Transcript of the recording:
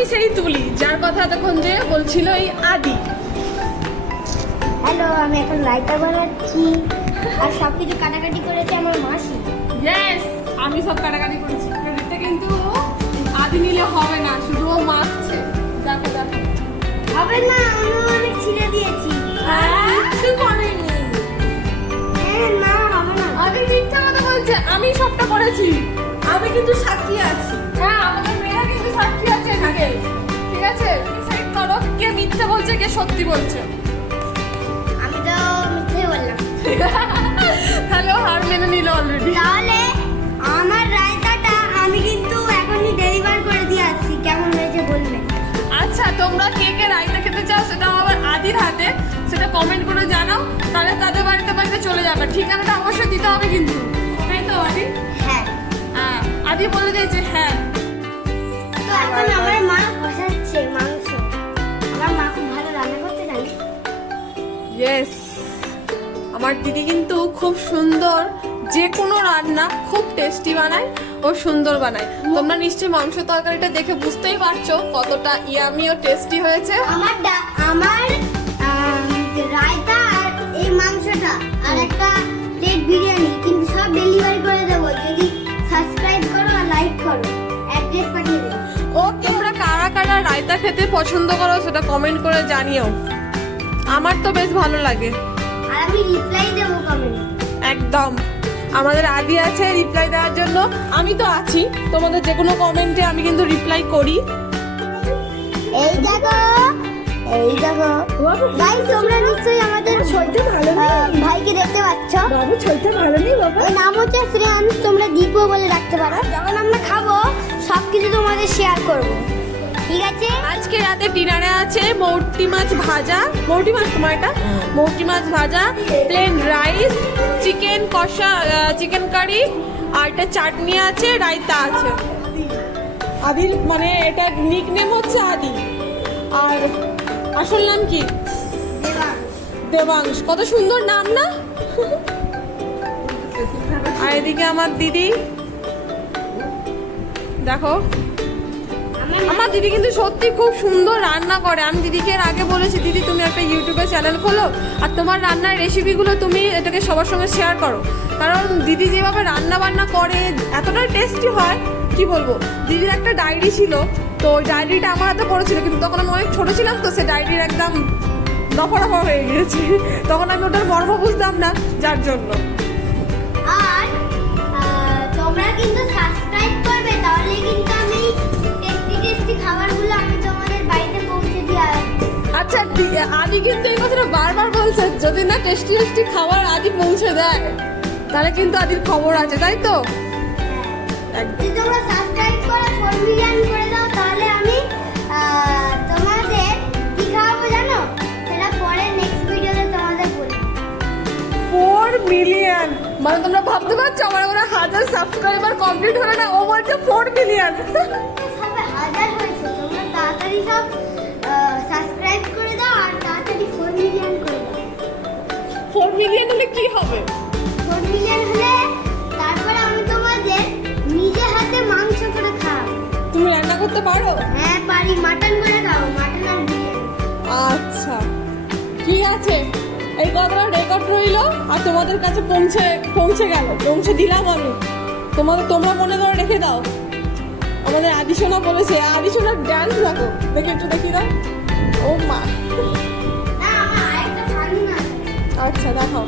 আমি সেই তুলি যার কথা এতক্ষণ যে বলছিল এই আদি। হ্যালো, আমি এখন রায়তা বানাচ্ছি আর সবকিছু কাটাকাটি করেছে আমার মাসি। ইয়েস, আমি সব কাটাকাটি করেছি। ক্রেডিটটা কিন্তু আদি নিলে হবে না, শুধু ও মাখছে। দেখো দেখো। হবে না, আমি অনেক ছিঁড়ে দিয়েছি। কিছু করেনি। হ্যাঁ, না হবে না। আদি মিথ্যা কথা বলছে, আমি সবটা করেছি। আমি কিন্তু সাক্ষী আছি। হ্যাঁ, আমাদের মেয়েরা কিন্তু সাক্ষী আছে এদিকে। ঠিক আছে, ডিসাইড করো কে মিথ্যা বলছে কে সত্যি বলছে। আমি তো মিথ্যে বললাম। হ্যালো, হার মেনে নিল অলরেডি। তাহলে আমার রায়তাটা আমি কিন্তু এখনই ডেলিভার করে দিয়ে আসছি, কেমন হয়েছে বলবেন। আচ্ছা, তোমরা কে কে রায়তা খেতে চাও সেটা আবার আদির হাতে, সেটা কমেন্ট করে জানাও। তাহলে তাদের বাড়িতে বাড়িতে চলে যাবে। ঠিকানাটা অবশ্যই দিতে হবে কিন্তু, তাই তো আদি? হ্যাঁ। হ্যাঁ, আদি বলে দিয়েছে হ্যাঁ। তো এখন আমার মা বসাচ্ছে মাংস। আমার মা খুব ভালো রান্না করতে জানে। ইয়েস, আমার দিদি কিন্তু খুব সুন্দর, যে কোনো রান্না খুব টেস্টি বানায় ও সুন্দর বানায়। তোমরা নিশ্চয়ই মাংস তরকারিটা দেখে বুঝতেই পারছো কতটা ইয়ামি ও টেস্টি হয়েছে। আমার রায়তা আর এই মাংসটা আর একটা প্লেট বিরিয়ানি কিন্তু সব ডেলিভারি করে দেবো যদি সাবস্ক্রাইব করো আর লাইক করো, অ্যাড্রেস পাঠিয়ে দেবো। ও, তোমরা কারা কারা রায়তা খেতে পছন্দ করো সেটা কমেন্ট করে জানিও। আমার তো বেশ ভালো লাগে। আর আমি রিপ্লাই দেবো কমেন্টে। একদম, আমাদের আদি আছে রিপ্লাই দেওয়ার জন্য। আমি তো আছি, তোমাদের যে কোনো কমেন্টে আমি কিন্তু রিপ্লাই করি। এই দেখো, এই দেখো গাইস, তোমরা নিশ্চয়ই আমাদের ভাইকে দেখতে পাচ্ছ। বাবু ছয়টা ভালো নেই বাবা। ওর নাম হচ্ছে শ্রেয়াংশ, তোমরা দীপও বলে রাখতে পারো। যখন আমরা খাবো সবকিছু তোমাদের শেয়ার করবো, ঠিক আছে? আজকে রাতে ডিনারে আছে মৌটি মাছ ভাজা, মৌটি মাছ তোমার এটা, মৌটি মাছ ভাজা, প্লেন রাইস, চিকেন কষা, চিকেন কারি, আর একটা চাটনি আছে, রায়তা আছে। আদির মানে এটা নিক নেম হচ্ছে আদি, আর আসল নাম কি? দেবাংশ। কত সুন্দর নাম না? আর এদিকে আমার দিদি দেখো, আমার দিদি কিন্তু সত্যি খুব সুন্দর রান্না করে। আমি দিদিকে এর আগে বলেছি, দিদি তুমি একটা ইউটিউবে চ্যানেল খোলো আর তোমার রান্নার রেসিপিগুলো তুমি এটাকে সবার সঙ্গে শেয়ার করো। কারণ দিদি যেভাবে রান্না বান্না করে এতটা টেস্টি হয়, কি বলবো। দিদির একটা ডায়েরি ছিল, তো ওই ডায়েরিটা আমার হাতে পড়েছিল, কিন্তু তখন আমি অনেক ছোটো ছিলাম, তো সে ডায়েরির একদম দফা দফা হয়ে গিয়েছে। তখন আমি ওটার মর্ম বুঝতাম না, যার জন্য। আর তোমরা কিন্তু সাবস্ক্রাইব করবে, তাহলে কিন্তু আমি টেস্টি টেস্টি খাবারগুলো আমি তোমাদের বাড়িতে পৌঁছে দিয়ে আসবো। আচ্ছা, আদি কিন্তু এই কথাটা বারবার বলছে, যদি না টেস্টি টেস্টি খাবার আদি পৌঁছে দেয় তাহলে কিন্তু আদির খবর আছে, তাই তো? যদি তোমরা সাবস্ক্রাইব করে 4 মিলিয়ন করে দাও, তাহলে আমি তোমাদের কি খাওয়াবো জানো, সেটা পরে নেক্সট ভিডিওতে তোমাদের বলবো। 4 মিলিয়ন মানে তোমরা ভাবতে পারছো আমার 1000 সাবস্ক্রাইবার কমপ্লিট হলো না, ও বলছে 4 মিলিয়ন। সবে 1000 হয়েছে, তোমরা তাড়াতাড়ি সব সাবস্ক্রাইব করে দাও আর তাড়াতাড়ি 4 মিলিয়ন করে দাও। 4 মিলিয়ন হলে কি হবে? 4 মিলিয়ন হলে তারপরে আমি তোমাদের নিজে হাতে মাংস করে খাওয়াবো। তুমি রান্না করতে পারো? হ্যাঁ পারি, মাটন করে খাও, মাটন আর বিরিয়ানি। আচ্ছা, ঠিক আছে, এই কথাটা রেকর্ড রইলো আর তোমাদের কাছে পৌঁছে গেল, পৌঁছে দিলাম আমি। তোমরা মনে করে রেখে দাও। আমাদের আদিসোনা বলেছে, আদিসোনার ডান্স দেখো, দেখে একটু দেখি দাও। ও মা, না আমার আরেকটা ফানি না। আচ্ছা দেখাও।